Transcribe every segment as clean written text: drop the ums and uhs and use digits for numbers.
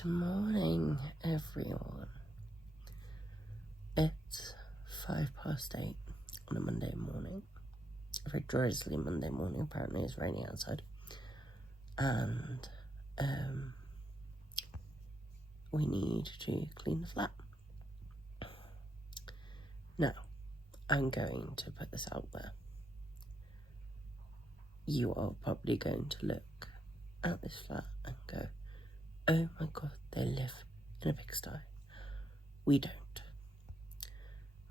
Good morning, everyone. It's 8:05 on a Monday morning. A very drizzly Monday morning. Apparently it's raining outside. And we need to clean the flat. Now, I'm going to put this out there. You are probably going to look at this flat and go, oh my god, they live in a pigsty. We don't.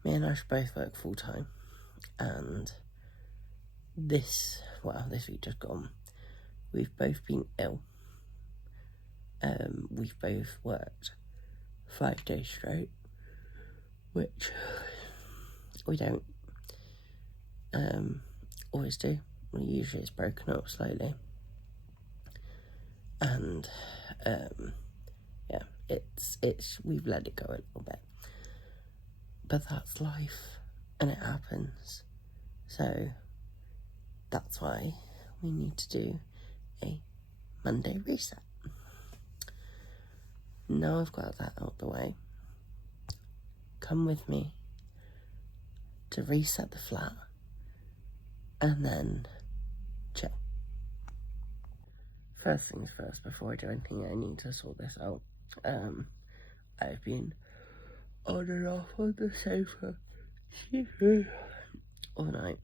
Me and Ash both work full time, and this week just gone, we've both been ill. We've both worked 5 days straight, which we don't always do. Usually it's broken up slowly, and we've let it go a little bit, but that's life and it happens. So that's why we need to do a Monday reset. Now I've got that out the way, come with me to reset the flat and then chill. First things first, before I do anything, I need to sort this out. I've been on and off on the sofa all night.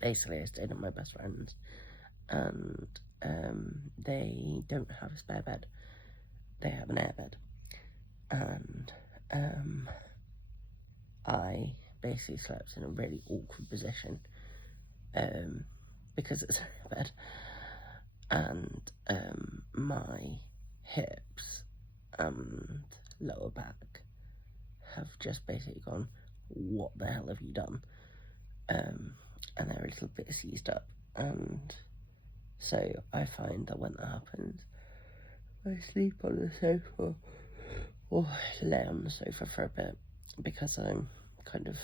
Basically I stayed at my best friend's, and they don't have a spare bed. They have an airbed, and I basically slept in a really awkward position because it's a bed, and my hips and lower back have just basically gone, what the hell have you done? And they're a little bit seized up, and so I find that when that happens, I sleep on the sofa or lay on the sofa for a bit, because I'm kind of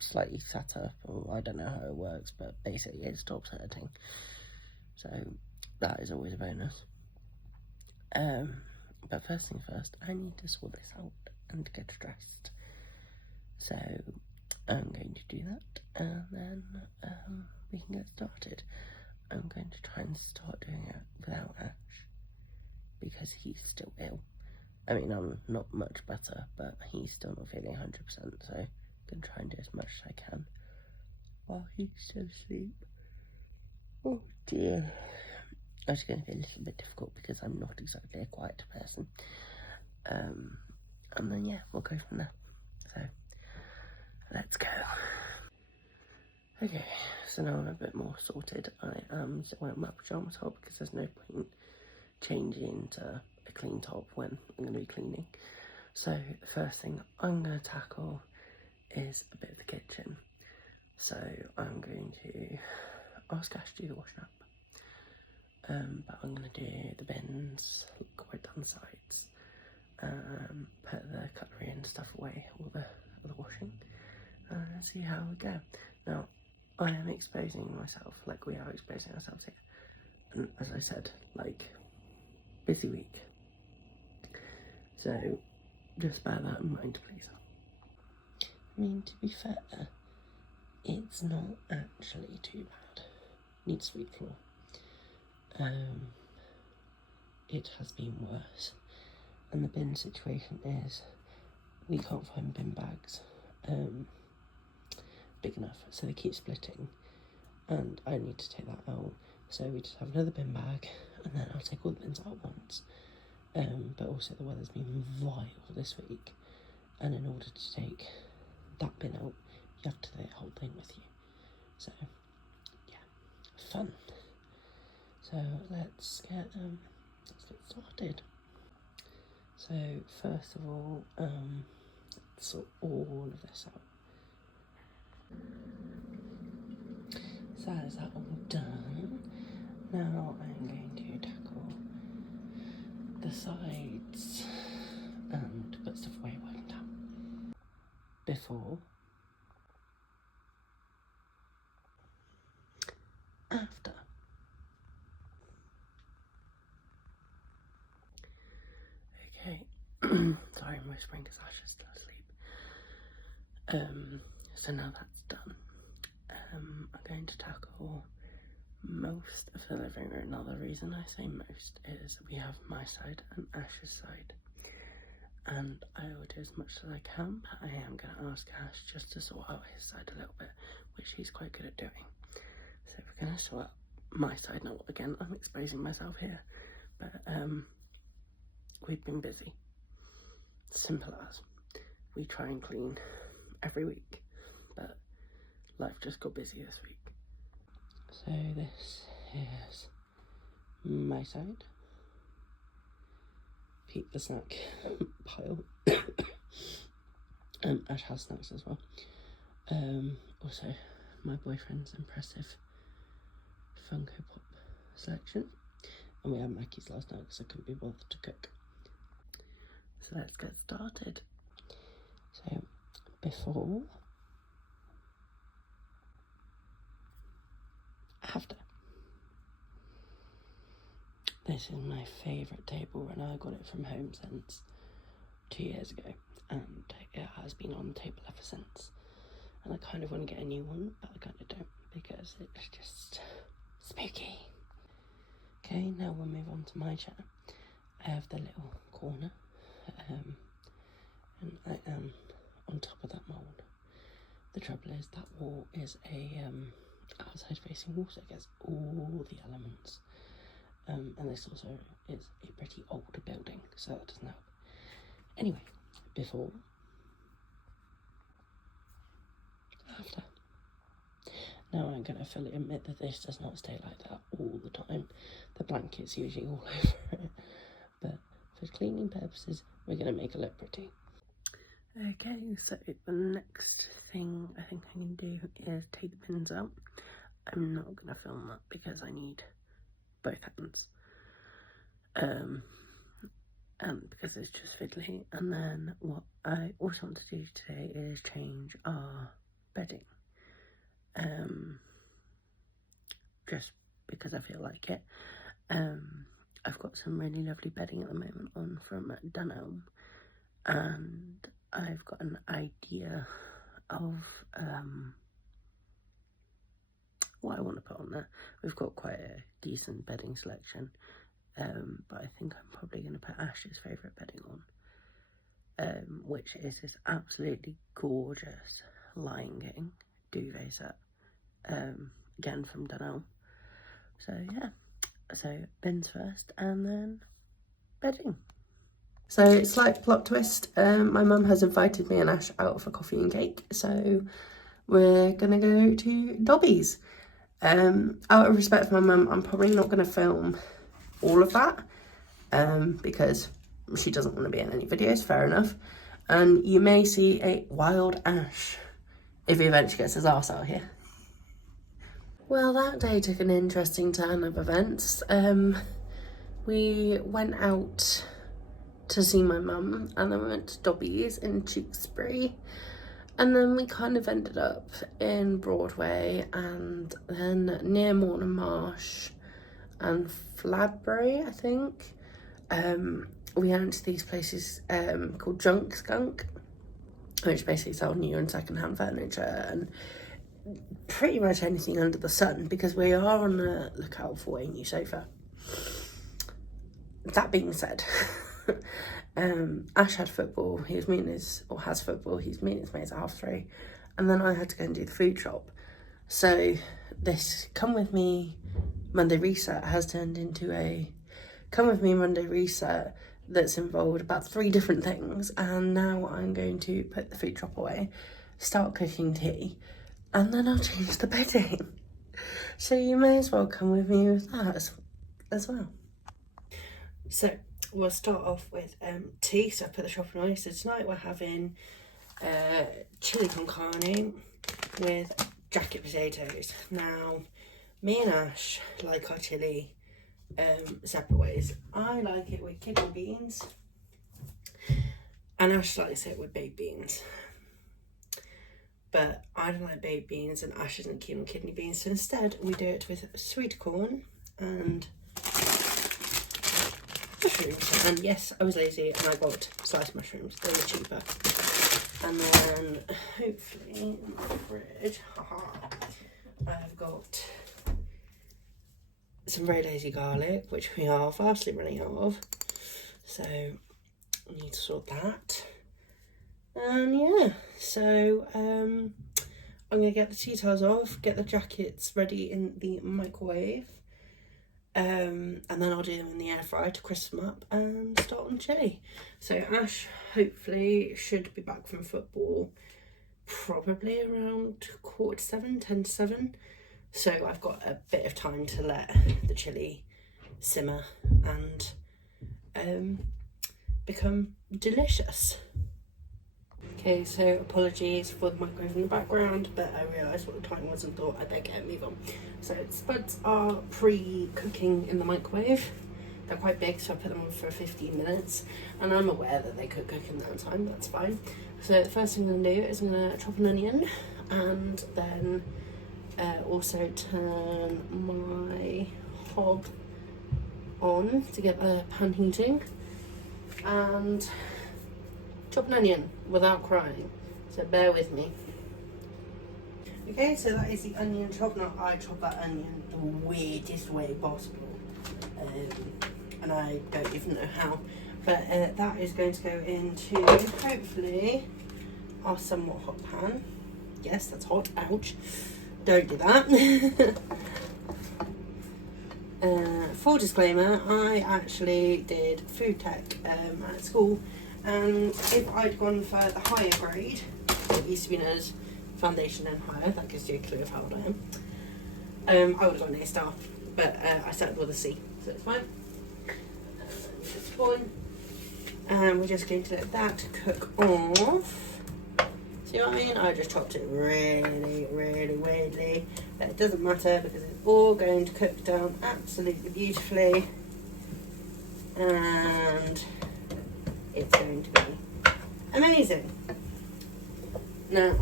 slightly sat up, or I don't know how it works, but basically it stops hurting. So that is always a bonus. But first thing first, I need to sort this out and get dressed. So I'm going to do that, and then we can get started. I'm going to try and start doing it without Ash, because he's still ill. I mean, I'm not much better, but he's still not feeling 100%, so I'm going to try and do as much as I can while he's still asleep. Oh dear. It's going to be a little bit difficult because I'm not exactly a quiet person. And then, yeah, we'll go from there. So, let's go. Okay, so now I'm a bit more sorted. I am still wearing my pyjama top because there's no point changing to a clean top when I'm going to be cleaning. So the first thing I'm going to tackle is a bit of the kitchen. So I'm going to ask Ash to do the washing up. But I'm going to do the bins, look right down the sides, put the cutlery and stuff away, all the washing, and see how we go. Now, I am exposing myself, like we are exposing ourselves here. And as I said, like, busy week. So, just bear that in mind, please. I mean, to be fair, it's not actually too bad. Needs sweep floor. It has been worse. And the bin situation is, we can't find bin bags big enough, so they keep splitting, and I need to take that out. So we just have another bin bag, and then I'll take all the bins out at once. But also the weather's been vile this week, and in order to take that bin out, you have to take the whole bin with you. So, yeah, fun. So let's get started. So first of all, sort all of this out. So that is that all done. Now I'm going to tackle the sides and put stuff away when I'm done. Before, after. whispering because Ash is still asleep. So now that's done, I'm going to tackle most of the living room. Now the reason I say most is we have my side and Ash's side, and I will do as much as I can, but I am going to ask Ash just to sort out his side a little bit, which he's quite good at doing. So we're going to sort out my side now. Again, I'm exposing myself here, but we've been busy. Simple as. We try and clean every week, but life just got busy this week. So this is my side. Peep the snack pile. Ash has snacks as well. Also my boyfriend's impressive Funko Pop selection. And we had Mackey's last night because I couldn't be bothered to cook. So let's get started. So before, after. This is my favourite table, and I got it from HomeSense 2 years ago, and it has been on the table ever since. And I kind of want to get a new one, but I kind of don't, because it's just spooky. Okay, now we'll move on to my chair. I have the little corner, and I am on top of that mould. The trouble is that wall is a outside facing wall, so it gets all the elements. And this also is a pretty old building, so that doesn't help. Anyway, before, after. Now I'm going to fully admit that this does not stay like that all the time. The blanket's usually all over it, but for cleaning purposes, we're going to make it look pretty. Okay, so the next thing I think I can do is take the pins out. I'm not going to film that because I need both hands, and because it's just fiddly. And then what I also want to do today is change our bedding, just because I feel like it. I've got some really lovely bedding at the moment on from Dunelm, and I've got an idea of what I want to put on there. We've got quite a decent bedding selection, but I think I'm probably going to put Ash's favourite bedding on, which is this absolutely gorgeous Lion King duvet set, again from Dunelm. So yeah, so bins first and then bedding. So slight plot twist, my mum has invited me and Ash out for coffee and cake, so we're going to go to Dobby's. Out of respect for my mum, I'm probably not going to film all of that, because she doesn't want to be in any videos, fair enough. And you may see a wild Ash if he eventually gets his arse out here. Well, that day took an interesting turn of events. We went out to see my mum, and then we went to Dobby's in Tewkesbury. And then we kind of ended up in Broadway, and then near Morton Marsh and Fladbury, I think. We went to these places called Junk Skunk, which basically sell new and second-hand furniture and pretty much anything under the sun, because we are on the lookout for a new sofa. That being said, Ash had football, he was meeting his, or has football, he's meeting his mates at 3:30, and then I had to go and do the food shop. So this Come With Me Monday Reset has turned into a Come With Me Monday Reset that's involved about 3 different things, and now I'm going to put the food shop away, start cooking tea, and then I'll change the bedding. So you may as well come with me with that as well. So we'll start off with tea. So I put the shop away. So tonight we're having chili con carne with jacket potatoes. Now, me and Ash like our chili separate ways. I like it with kidney beans, and Ash likes it with baked beans. But I don't like baked beans, and Ash isn't keen on kidney beans, so instead we do it with sweet corn and mushrooms. And yes, I was lazy and I got sliced mushrooms. They were cheaper. And then hopefully in my fridge, I've got some very lazy garlic, which we are vastly running out of. So I need to sort that. And yeah, so I'm going to get the tea towels off, get the jackets ready in the microwave. And then I'll do them in the air fryer to crisp them up and start on chilli. So Ash hopefully should be back from football probably around 7:45, 10 to 7. So I've got a bit of time to let the chilli simmer and become delicious. Okay, so apologies for the microwave in the background, but I realised what the time was and thought I'd better move on. So spuds are pre-cooking in the microwave. They're quite big, so I put them on for 15 minutes. And I'm aware that they could cook in that time, that's fine. So the first thing I'm going to do is I'm going to chop an onion and then also turn my hob on to get the pan heating. And chop an onion without crying, so bear with me. Okay, so that is the onion chop. Now I chop that onion the weirdest way possible, and I don't even know how, but that is going to go into hopefully our somewhat hot pan. Yes, that's hot, ouch, don't do that. Full disclaimer, I actually did food tech at school. And if I'd gone for the higher grade, it used to be known as foundation and higher, that gives you a clue of how old I am, I would have got an A-star, but I started with a C, so it's fine. It's fine. And we're just going to let that cook off. See what I mean? I just chopped it really, really weirdly, but it doesn't matter because it's all going to cook down absolutely beautifully. And it's going to be amazing. Now,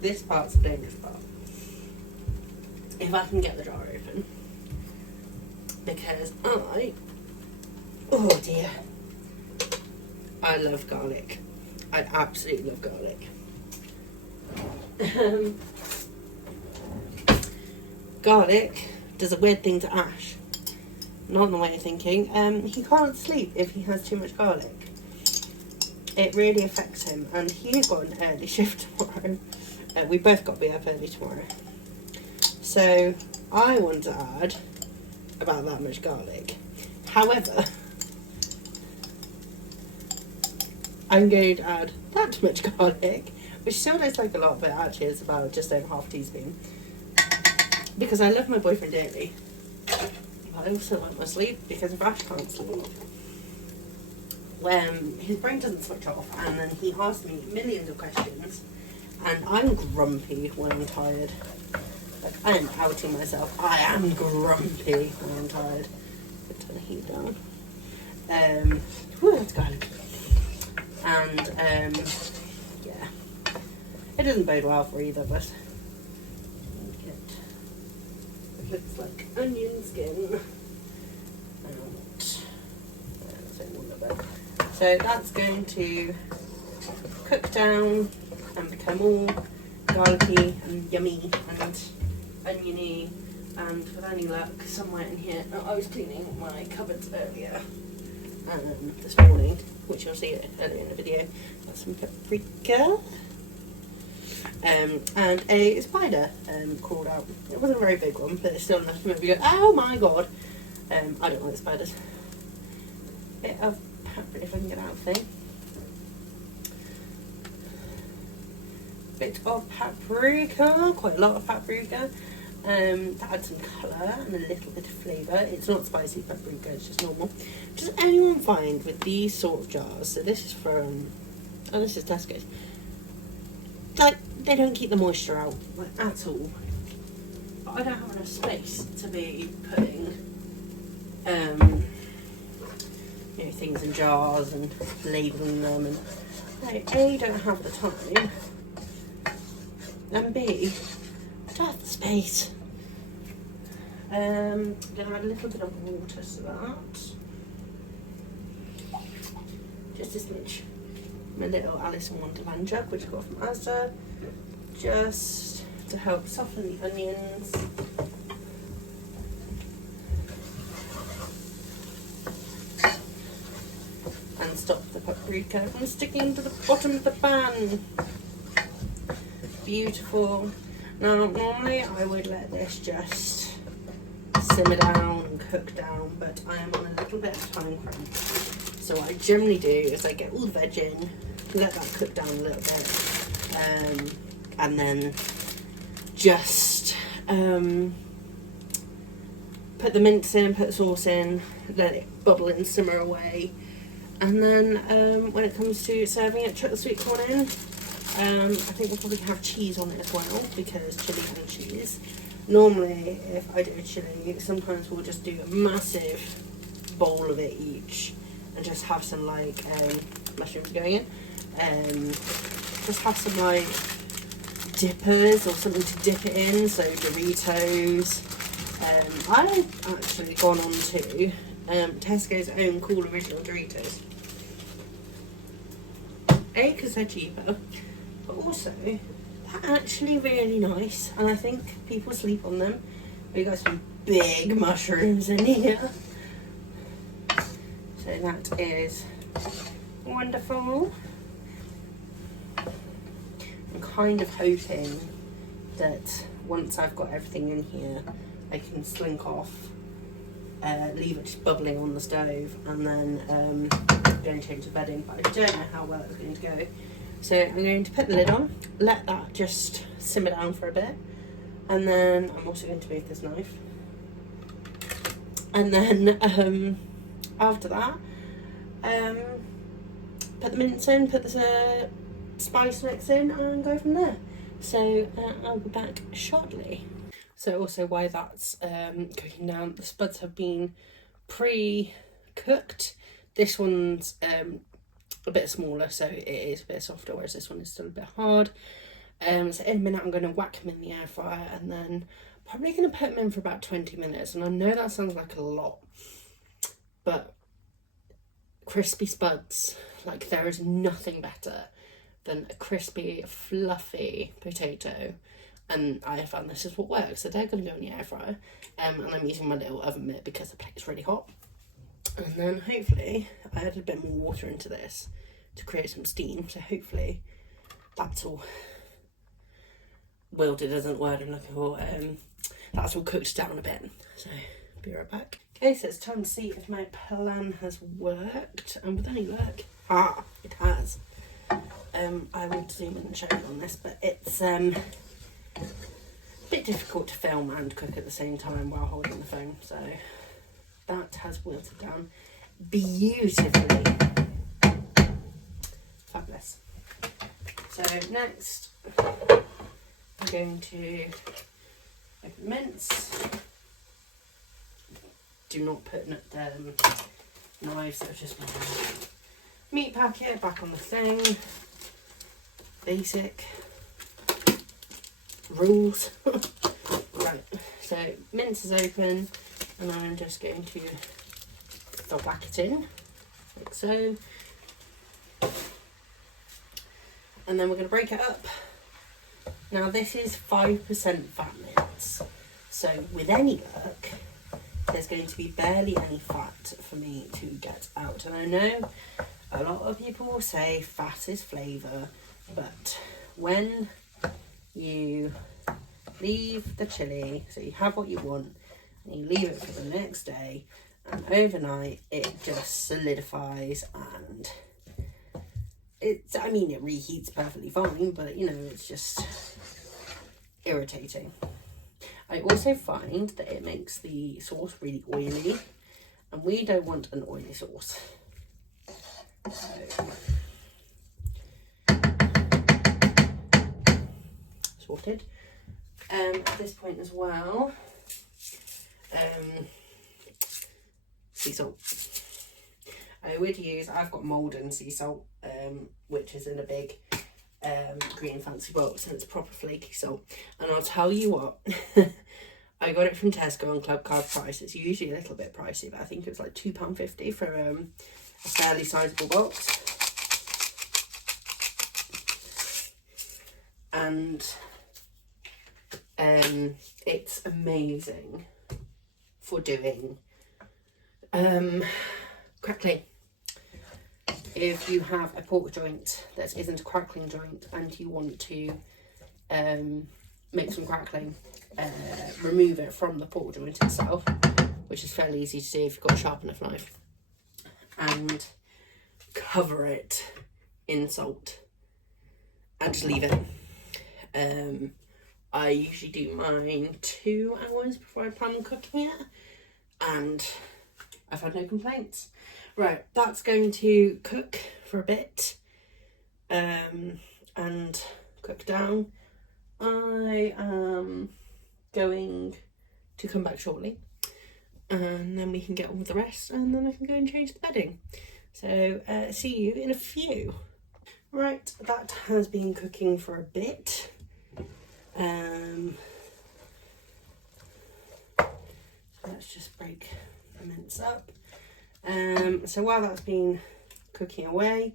this part's the dangerous part. If I can get the jar open, because oh dear, I love garlic. I absolutely love garlic. Garlic does a weird thing to Ash. Not in the way you're thinking. He can't sleep if he has too much garlic. It really affects him, and he's got an early shift tomorrow. We both got to be up early tomorrow. So I want to add about that much garlic. However, I'm going to add that much garlic, which still tastes like a lot, but actually it's about just over half a teaspoon. Because I love my boyfriend dearly. I also like my sleep, because if Ash can't sleep, when his brain doesn't switch off, and then he asks me millions of questions, and I'm grumpy when I'm tired. Like, I am outing myself. I am grumpy when I'm tired. Turn the heat down. That's garlic. And yeah, it doesn't bode well for either of us. It looks like onion skin. So that's going to cook down and become all garlicky and yummy and oniony, and with any luck, somewhere in here. I was cleaning my cupboards earlier this morning, which you'll see earlier in the video. Got some paprika and a spider crawled out. It wasn't a very big one, but it's still enough to make me go, oh my god. I don't like spiders. Bit of paprika, if I can get out of thing. Bit of paprika, quite a lot of paprika. To add some colour and a little bit of flavour. It's not spicy paprika, it's just normal. Does anyone find with these sort of jars, so this is from, oh, this is Tesco's, like, they don't keep the moisture out, like, at all. But I don't have enough space to be putting you know, things in jars and labelling them, and I A, don't have the time, and B, I don't have the space. I'm going to add a little bit of water to that. just this much. My little Alice in Wonderland jug, which I got from Asda, just to help soften the onions. And stop the paprika from sticking to the bottom of the pan. Beautiful. Now, normally I would let this just simmer down and cook down, but I am on a little bit of time crunch. So what I generally do is I get all the veg in, let that cook down a little bit, and then just put the mince in, put the sauce in, let it bubble and simmer away. And then when it comes to serving it, chuck the sweet corn in. I think we'll probably have cheese on it as well, because chilli and cheese. Normally, if I do chilli, sometimes we'll just do a massive bowl of it each and just have some like mushrooms going in. Just have some like dippers or something to dip it in, so Doritos. I've actually gone on to Tesco's own Cool Original Doritos. A, because they're cheaper, but also they're actually really nice, and I think people sleep on them. We got some big mushrooms in here, so that is wonderful. I'm kind of hoping that once I've got everything in here, I can slink off, leave it just bubbling on the stove, and then go and change the bedding, but I don't know how well it's going to go. So I'm going to put the lid on, let that just simmer down for a bit, and then I'm also going to move this knife. And then after that, put the mince in, put the spice mix in, and go from there. So I'll be back shortly. So also while that's cooking down, the spuds have been pre-cooked. This one's a bit smaller, so it is a bit softer, whereas this one is still a bit hard. So in a minute I'm going to whack them in the air fryer, and then probably going to put them in for about 20 minutes. And I know that sounds like a lot, but crispy spuds, like there is nothing better than a crispy, fluffy potato. And I have found this is what works. So they're going to go in the air fryer, and I'm using my little oven mitt because the plate's really hot. And then hopefully I added a bit more water into this to create some steam. So hopefully that's all wilted isn't the word I'm looking for. That's all cooked down a bit. So be right back. Okay, so it's time to see if my plan has worked. And with any luck, it has. I will zoom in and show you on this, but it's a bit difficult to film and cook at the same time while holding the phone. So that has wilted down beautifully. Fabulous. So next, I'm going to open the mince. Do not put knives, there's just my meat packet back on the thing. Basic rules. Right, so mince is open, and I'm just going to whack it in, like so. And then we're going to break it up. Now this is 5% fat mince, so with any luck, there's going to be barely any fat for me to get out. And I know a lot of people will say fat is flavour, but when you leave the chilli, so you have what you want, and you leave it for the next day, and overnight it just solidifies, and it reheats perfectly fine, but you know, it's just irritating. I also find that it makes the sauce really oily, and we don't want an oily sauce. So, sorted. At this point as well, sea salt. I've got Maldon sea salt, which is in a big green fancy box, and it's proper flaky salt. And I'll tell you what, I got it from Tesco on Club Card price. It's usually a little bit pricey, but I think it was like £2.50 for a fairly sizable box. and it's amazing for doing crackling. If you have a pork joint that isn't a crackling joint and you want to make some crackling, remove it from the pork joint itself, which is fairly easy to do if you've got a sharp enough knife, and cover it in salt and just leave it. I usually do mine 2 hours before I plan on cooking it, and I've had no complaints. Right, that's going to cook for a bit and cook down. I am going to come back shortly, and then we can get on with the rest, and then I can go and change the bedding. So see you in a few. Right, that has been cooking for a bit. Let's just break the mince up. So while that's been cooking away,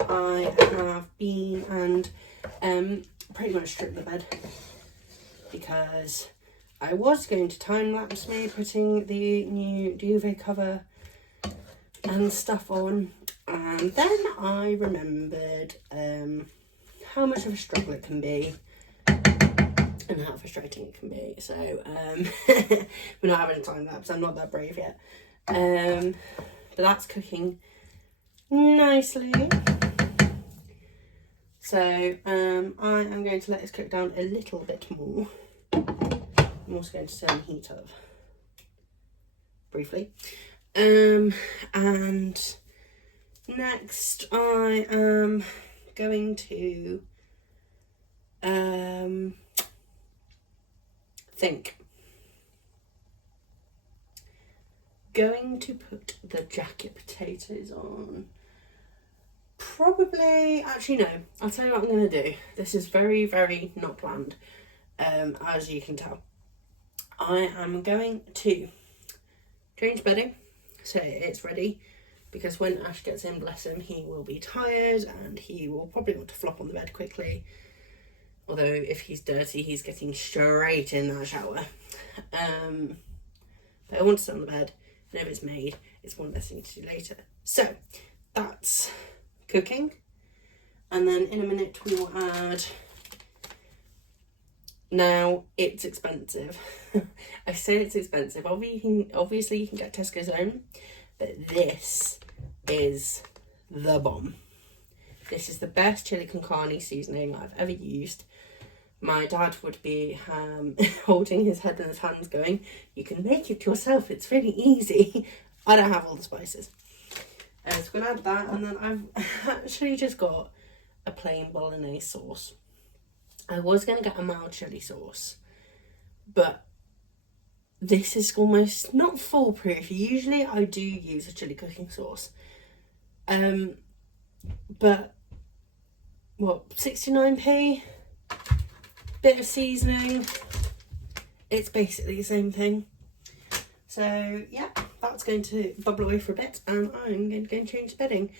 I have been and pretty much stripped the bed, because I was going to time lapse me putting the new duvet cover and stuff on, and then I remembered how much of a struggle it can be and how frustrating it can be. So we're not having a time lapse. I'm not that brave yet. But that's cooking nicely. So I am going to let this cook down a little bit more. I'm also going to turn the heat up briefly. And next I am going to going to put the jacket potatoes on. Probably, actually no, I'll tell you what I'm going to do. This is very, very not planned, as you can tell. I am going to change bedding so it's ready, because when Ash gets in, bless him, he will be tired and he will probably want to flop on the bed quickly. Although if he's dirty, he's getting straight in that shower. But I want to sit on the bed, and if it's made, it's one less thing to do later. So that's cooking, and then in a minute we will add. Now it's expensive. I say it's expensive. Obviously you can get Tesco's own, but this is the bomb. This is the best chili con carne seasoning I've ever used. My dad would be holding his head in his hands going, you can make it yourself, it's really easy. I don't have all the spices. So we're going to add that, and then I've actually just got a plain bolognese sauce. I was going to get a mild chilli sauce, but this is almost not foolproof. Usually I do use a chilli cooking sauce. But, what, 69p? Bit of seasoning. It's basically the same thing. So, yeah, that's going to bubble away for a bit, and I'm going to go and change the bedding.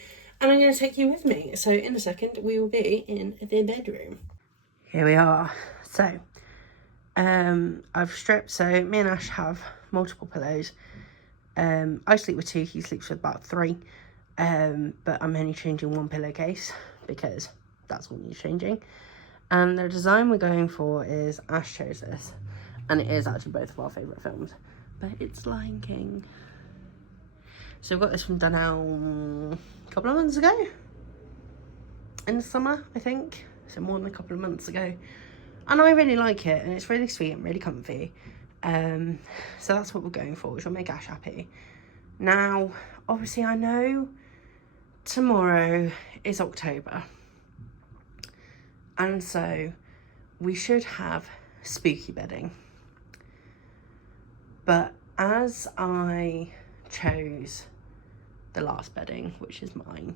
And I'm going to take you with me. So, in a second, we will be in the bedroom. Here we are. So, I've stripped. So, me and Ash have multiple pillows. I sleep with 2, he sleeps with about 3. But I'm only changing one pillowcase because that's what needs changing. And the design we're going for is, Ash chose this, and it is actually both of our favourite films, but it's Lion King. So we've got this from Dunelm a couple of months ago, in the summer, I think, so more than a couple of months ago, and I really like it, and it's really sweet and really comfy. So that's what we're going for, which will make Ash happy. Now, obviously I know tomorrow is October, and so we should have spooky bedding. But as I chose the last bedding, which is mine,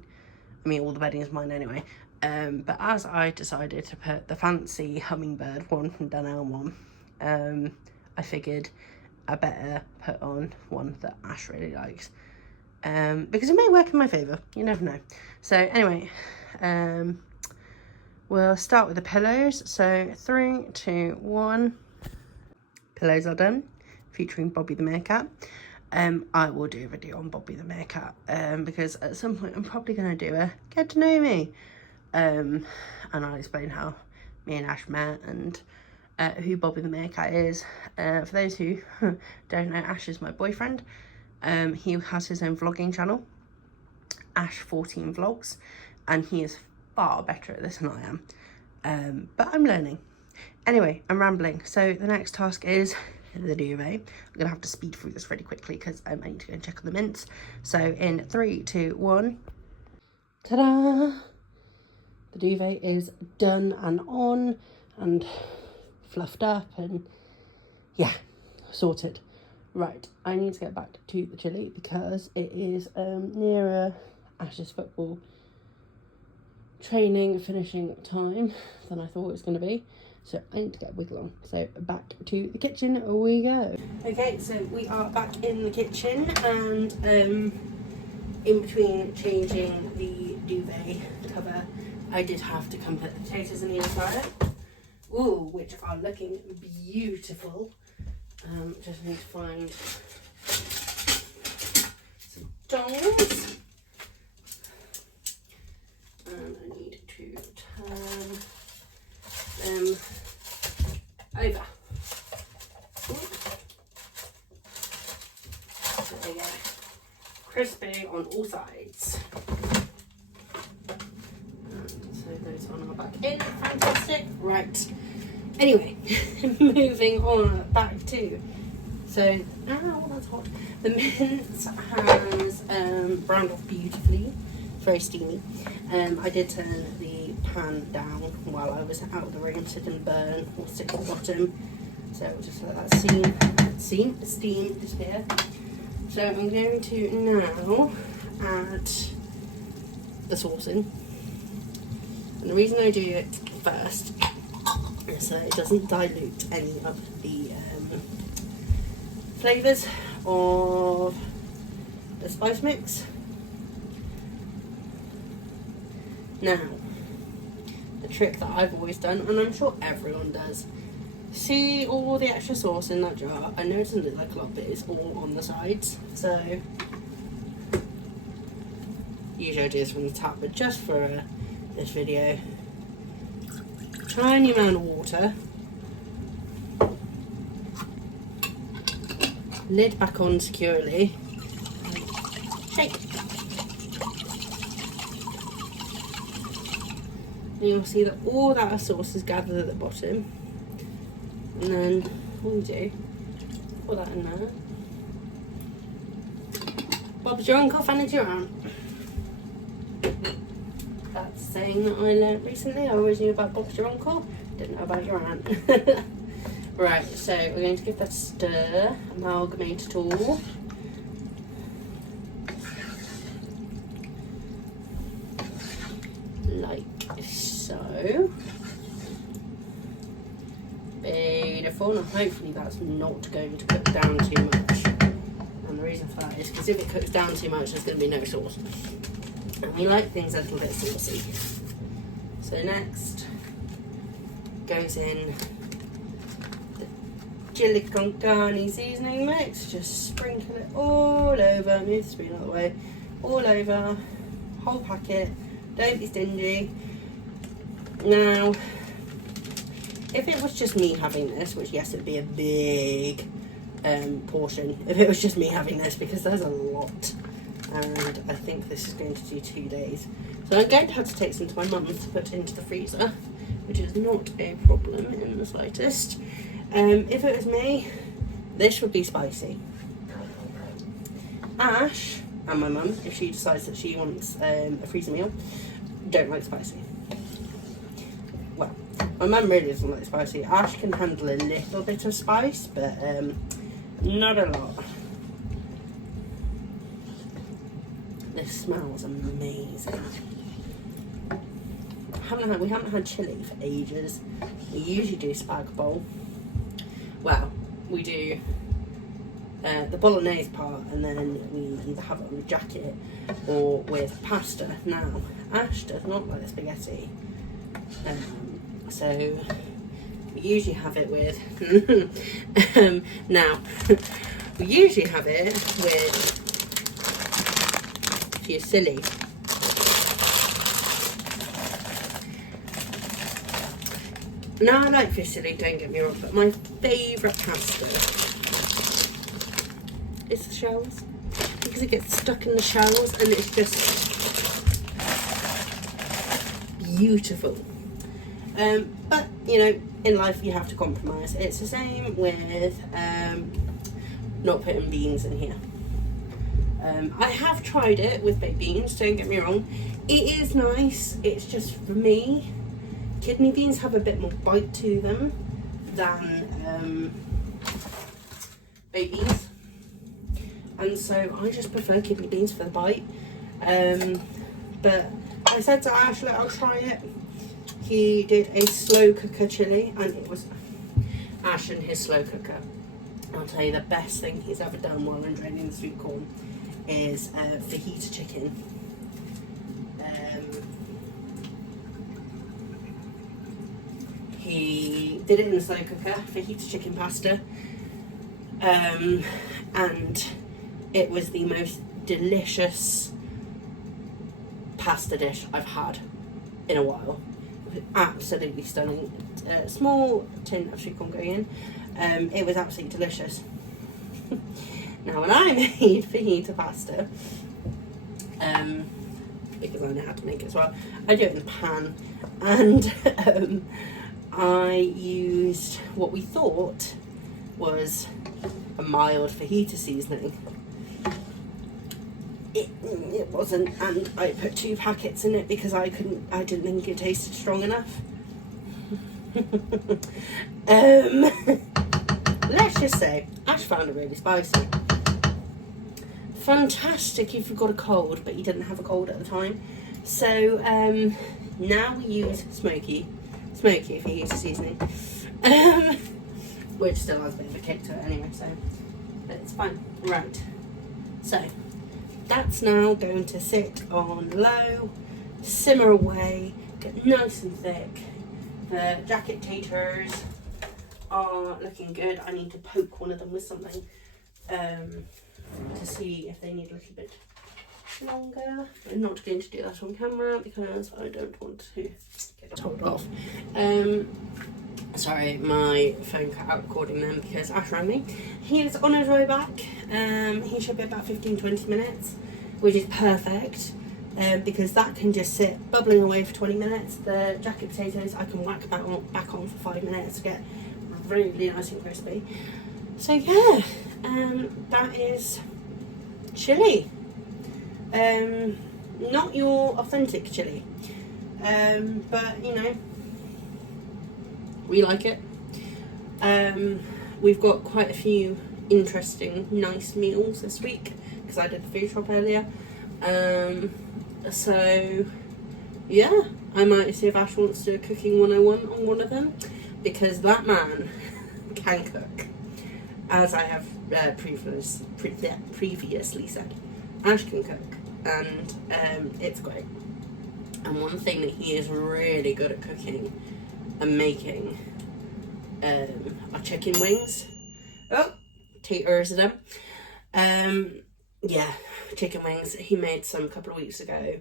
I mean all the bedding is mine anyway, but as I decided to put the fancy hummingbird one from Dunelm on, I figured I better put on one that Ash really likes, because it may work in my favour, you never know. So anyway, we'll start with the pillows. So 3, 2, 1. Pillows are done, featuring Bobby the Meerkat. I will do a video on Bobby the Meerkat because at some point I'm probably going to do a get to know me, and I'll explain how me and Ash met and who Bobby the Meerkat is. For those who don't know, Ash is my boyfriend. He has his own vlogging channel, Ash 14 Vlogs, and he is far better at this than I am, but I'm learning. Anyway, I'm rambling. So the next task is the duvet. I'm gonna have to speed through this really quickly because I need to go and check on the mints. So in 3, 2, 1, ta-da! The duvet is done and on and fluffed up and yeah, sorted. Right, I need to get back to the chili because it is nearer Ash's football training finishing time than I thought it was going to be. So I need to get a wiggle on. So back to the kitchen we go. Okay, so we are back in the kitchen and in between changing the duvet cover, I did have to come put the potatoes in the air fryer. Ooh, which are looking beautiful. Just need to find some tongs. And I need to turn them over. So they get crispy on all sides. And so those on our back in. Fantastic. Right. Anyway, moving on back to, so, ow, that's hot. The mince has browned off beautifully. It's very steamy. I did turn the pan down while I was out of the room so it didn't burn or stick to the bottom. So we'll just let that steam disappear. So I'm going to now add the sauce in. And the reason I do it first so it doesn't dilute any of the flavours of the spice mix. Now, the trick that I've always done, and I'm sure everyone does, see all the extra sauce in that jar? I know it doesn't look like a lot, but it's all on the sides. So, usually I do this from the top, but just for this video, tiny amount of water, lid back on securely, shake. And you'll see that all that sauce is gathered at the bottom, and then what we do, put that in there. Bob's your uncle, Fanny's your aunt. That's a saying that I learnt recently. I always knew about Bob's your uncle, didn't know about your aunt. Right, so we're going to give that a stir, amalgamate it all. Like so. Beautiful, and hopefully that's not going to cook down too much. And the reason for that is because if it cooks down too much, there's going to be no sauce. And we like things a little bit saucy. So next goes in the chili con carne seasoning mix. Just sprinkle it all over, move the spoon out of the way, all over, whole packet. Don't be stingy. Now, if it was just me having this, which yes, it'd be a big portion, if it was just me having this, because there's a lot, and I think this is going to do 2 days. So I'm going to have to take some to my mum to put into the freezer, which is not a problem in the slightest. If it was me, this would be spicy. Ash and my mum, if she decides that she wants a freezer meal, don't like spicy. Well, my mum really doesn't like spicy. Ash can handle a little bit of spice, but not a lot. This smells amazing. We haven't had chilli for ages. We usually do spag bowl. Well, we do the bolognese part, and then we either have it on the jacket or with pasta. Now, Ash does not like the spaghetti. So we usually have it with now we usually have it with fusilli. Now I like fusilli, don't get me wrong, but my favourite pasta is the shells, because it gets stuck in the shells and it's just beautiful. But you know, in life you have to compromise. It's the same with not putting beans in here. I have tried it with baked beans, don't get me wrong. It is nice, it's just for me, kidney beans have a bit more bite to them than baked beans. And so I just prefer kidney beans for the bite. But I said to Ash, look, I'll try it. He did a slow cooker chili, and it was Ash and his slow cooker. I'll tell you, the best thing he's ever done while I'm draining the sweet corn is fajita chicken. He did it in the slow cooker, fajita chicken pasta, and it was the most delicious pasta dish I've had in a while. It was absolutely stunning. Small tin of sweet corn going in. It was absolutely delicious. Now when I made fajita pasta, because I know how to make it as well, I do it in a pan, and I used what we thought was a mild fajita seasoning. It wasn't, and I put 2 packets in it because I didn't think it tasted strong enough. Let's just say Ash found it really spicy. Fantastic if you've got a cold, but you didn't have a cold at the time. So now we use smoky fajita seasoning, which still has a bit of a kick to it anyway, so but it's fine. Right, so that's now going to sit on low, simmer away, get nice and thick. The jacket taters are looking good. I need to poke one of them with something to see if they need a little bit longer. I'm not going to do that on camera because I don't want to get told off. Sorry, my phone cut out recording then because Ash rang me. He is on his way back. He should be about 15-20 minutes, which is perfect because that can just sit bubbling away for 20 minutes. The jacket potatoes I can whack back on for 5 minutes to get really nice and crispy. So yeah, that is chili. Not your authentic chili, but you know, we like it. We've got quite a few interesting, nice meals this week because I did the food shop earlier. So yeah, I might see if Ash wants to do a cooking 101 on one of them because that man can cook, as I have previously said. Ash can cook, and it's great. And one thing that he is really good at cooking and making are chicken wings. Oh, taters of them. Yeah, chicken wings. He made some a couple of weeks ago,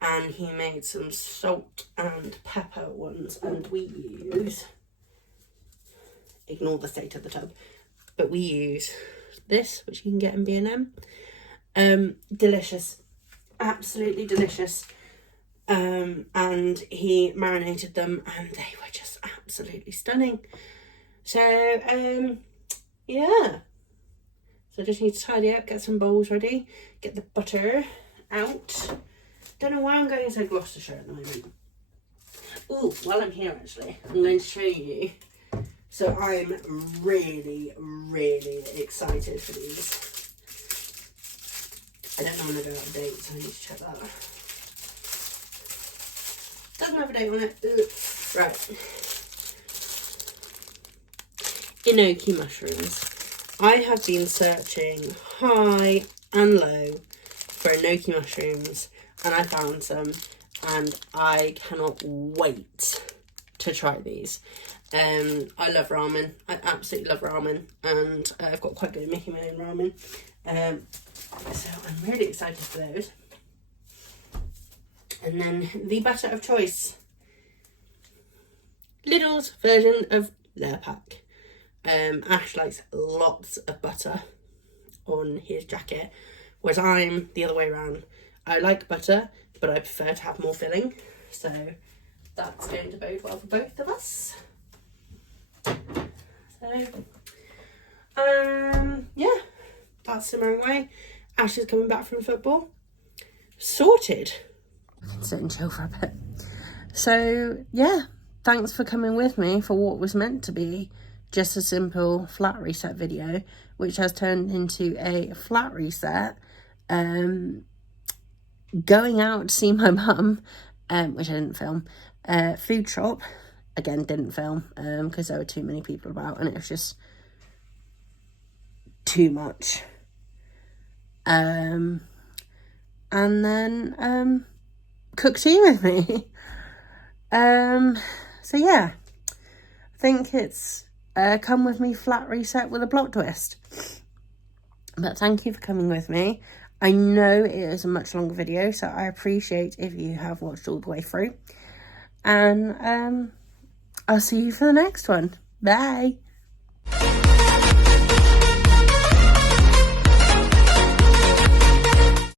and he made some salt and pepper ones, and we use, ignore the state of the tub, but we use this, which you can get in B&M. Delicious, absolutely delicious. And he marinated them and they were just absolutely stunning. So yeah, so I just need to tidy up, get some bowls ready, get the butter out. Don't know why I'm going to Gloucestershire at the moment. Oh, while I'm here actually, I'm going to show you. So I'm really, really excited for these. I don't know when they're out of date, so I need to check that. Doesn't have a date on it. Ugh. Right. Enoki mushrooms. I have been searching high and low for enoki mushrooms, and I found some, and I cannot wait to try these. I love ramen. I absolutely love ramen, and I've got quite good at making my own ramen. So I'm really excited for those. And then the butter of choice. Lidl's version of Lurpak. Ash likes lots of butter on his jacket, whereas I'm the other way around. I like butter, but I prefer to have more filling. So that's going to bode well for both of us. So, yeah, that's simmering away. Ash is coming back from football. Sorted. Sit and chill for a bit. So, yeah, thanks for coming with me for what was meant to be just a simple flat reset video, which has turned into a flat reset. Going out to see my mum, which I didn't film. Food shop, again, didn't film because there were too many people about and it was just too much. And then cook tea with me. So yeah, I think it's come with me flat reset with a plot twist. But thank you for coming with me. I know it is a much longer video, so I appreciate if you have watched all the way through. And I'll see you for the next one. Bye.